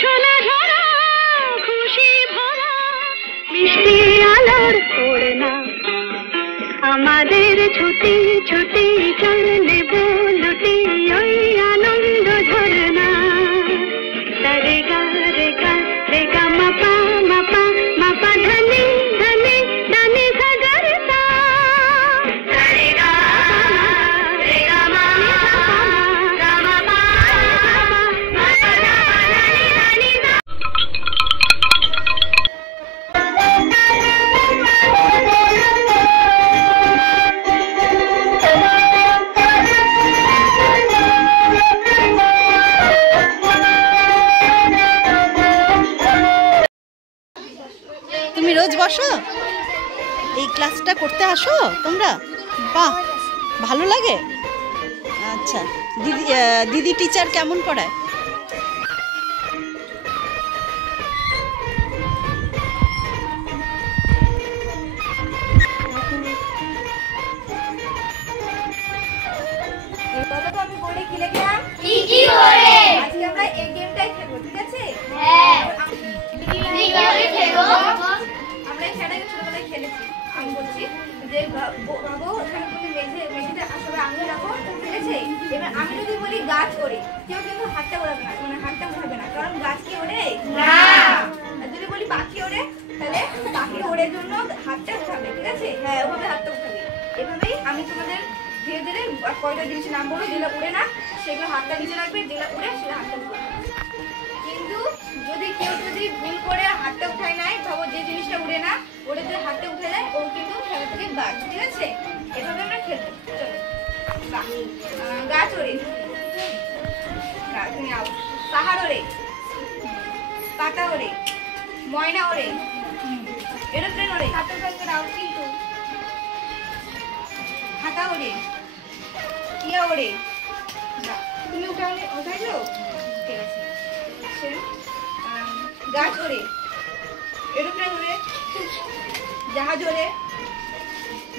সোনা ঝরা খুশি ভরা মিষ্টি আলোর ওড়না আমাদের ছুটি ছুটি চললে বুলটি ওই আনন্দ ঝরনা রে গা রে গা রে গা মাপা মাপা মাপা ধনি ধনি ধনি সাগরতা রে গা রে গা মা গা মা পা মা ধনি ধনি তুমি রোজ বসো এই ক্লাসটা করতে আসো তোমরা? বাহ, ভালো লাগে। আচ্ছা, দিদি দিদি টিচার কেমন পড়ায়? আমি বলে কি লিখলাম? কি কি করে? আজকে আমরা এই গেমটাই খেলবো, ঠিক আছে? হ্যাঁ। কি করে খেলবো? আমরা এই খেলাটা ছোটবেলায় খেলেছি। আমি বলছি যে বাবু এখানে তুমি মেঝেতে আসলে আঙুল রাখো, ঠিক আছে? এবার আমি যদি বলি গাছ ওড়ে, কেউ কিন্তু হাতটা ওড়াবে না, মানে হাতটা উঠাবে না, কারণ গাছ কি ওড়ে? না। আর যদি বলি পাখি ওড়ে, তাহলে পাখি ওড়ের জন্য হাতটা উঠাবে, ঠিক আছে? হ্যাঁ, ওভাবে হাতটা উঠাবে। এভাবেই আমি তোমাদের ধীরে ধীরে কয়টা জিনিসের নাম বলো, যেগুলো উড়ে না সেগুলো হাতটা নিচে রাখবে, যেগুলো উড়ে সেগুলো হাতটা উঠাবে। কিন্তু যদি কেউ ভুল করে হাতটা উঠায় নাই, ভাবো যে জিনিসটা উড়ে না ওটা যদি হাতটা উঠে দেয়, ও কিন্তু খেলা থেকে বাদ, ঠিক আছে? এভাবে আমরা খেলবো। চলো, গাছ ওড়ে, পাহাড় ওড়ে, পাতা ওড়ে, ময়না ওড়ে, এরোপ্লেন ওড়ে, কিন্তু হাতা ওড়ে, টিয়া ওড়ে। তুমি উঠাইছো? ঠিক আছে। গাছ ওড়ে, এরোপ্লেন ওড়ে, জাহাজ ওড়ে,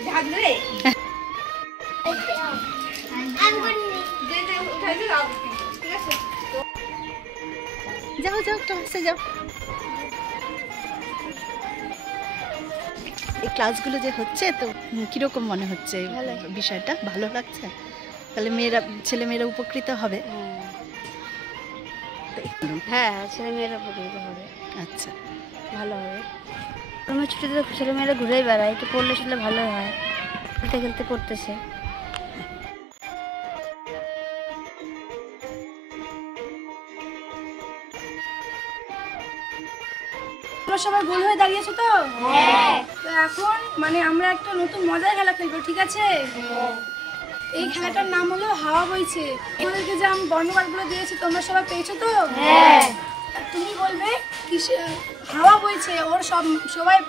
জাহাজ ওড়ে, যে যে উঠাইছো যাও, ঠিক আছে? যাও যাও ক্লাসে যাও। এই ক্লাসগুলো যে হচ্ছে তো কিরকম মনে হচ্ছে? বিষয়টা ভালো লাগছে? তাহলে ছেলেমেয়েরা উপকৃত হবে? হ্যাঁ, ছেলেমেয়েরা উপকৃত হবে। আচ্ছা, ভালো হবে। গরমের ছুটিতে ছেলেমেয়েরা ঘুরেই বেড়ায়, একটু পড়লে শুনলে ভালো হয়। খেলতে খেলতে পড়তেছে। সবাই গোল হয়ে দাঁড়িয়েছো তো? হ্যাঁ। তো এখন মানে আমরা একটা নতুন মজার খেলা খেলবো, ঠিক আছে? এই খেলাটার নাম হলো হাওয়া বইছে। তোমাদেরকে যে আমি বর্ণমালাগুলো দিয়েছি তোমরা সবাই পেয়েছো তো? হ্যাঁ। তুমি বলবে হাওয়া বইছে, ওর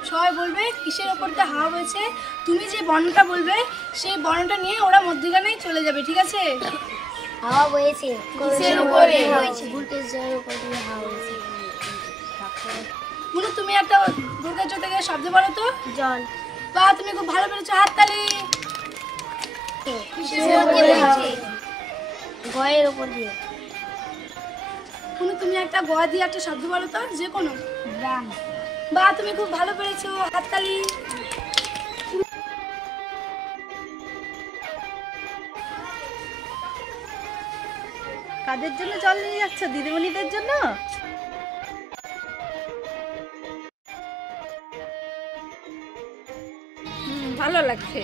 সবাই বলবে কিসের ওপর দিয়ে হাওয়া বইছে। তুমি যে বর্ণটা বলবে সেই বর্ণটা নিয়ে ওরা মধ্যখানেই চলে যাবে, ঠিক আছে? হাওয়া বইছে কিসের উপরে? ভোল্টেজের উপর দিয়ে হাওয়া বইছে। মুনু, তুমি একটা দুর্গার থেকে শব্দ বলো তো। জল। বা তুমি খুব ভালো পেরেছো, হাততালি। গয়ের উপর দিয়ে। মুনু, তুমি একটা গ দিয়ে একটা শব্দ বলো তো, যে কোনো। গ্রাম। বা তুমি খুব ভালো পেরেছো, হাততালি। কাদের জন্য জল নিয়ে যাচ্ছ? দিদিমণিদের জন্য? ভালো লাগছে,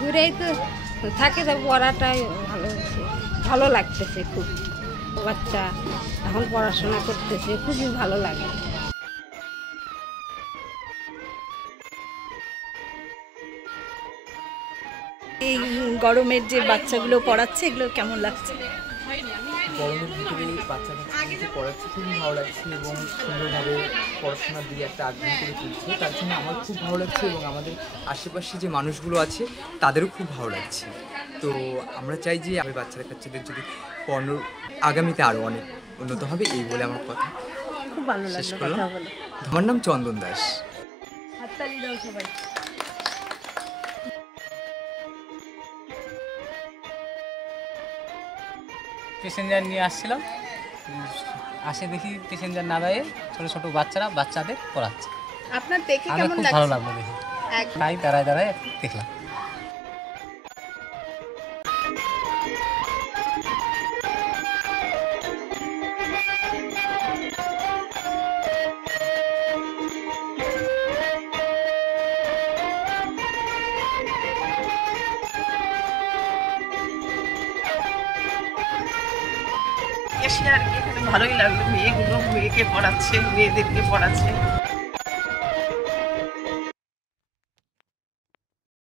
ঘুরেই তো থাকে, তো পড়াটাই ভালো হচ্ছে, ভালো লাগতেছে খুব। বাচ্চা এখন পড়াশোনা করতেছে, খুবই ভালো লাগে। এই গরমের যে বাচ্চাগুলো পড়াচ্ছে, এগুলো কেমন লাগছে? গরমের ভিতরে বাচ্চা কাচ্চাকে পড়াচ্ছে খুবই ভালো লাগছে এবং সুন্দরভাবে পড়াশোনার দিকে একটা আগ্রহ করে তুলছে, তার জন্য আমার খুব ভালো লাগছে এবং আমাদের আশেপাশে যে মানুষগুলো আছে তাদেরও খুব ভালো লাগছে। তো আমরা চাই যে আমি কাচ্চাদের যদি পড়ানো আগামীতে আরও অনেক উন্নত হবে, এই বলে আমার কথা। খুব ভালো লাগলো কথা বলে। আমার নাম চন্দন দাস। হাততালি দাও সবাই। প্যাসেঞ্জার নিয়ে আসছিলাম, আসে দেখি প্যাসেঞ্জার না দাঁড়িয়ে ছোটো ছোটো বাচ্চাদের পড়াচ্ছে। আপনার দেখে আমার কেমন খুব লাগছে? ভালো লাগলো দেখে, একদম। তাই দাঁড়ায় দেখলাম। এসে আর কি এখানে ভালোই লাগলো, মেয়েদেরকে পড়াচ্ছে।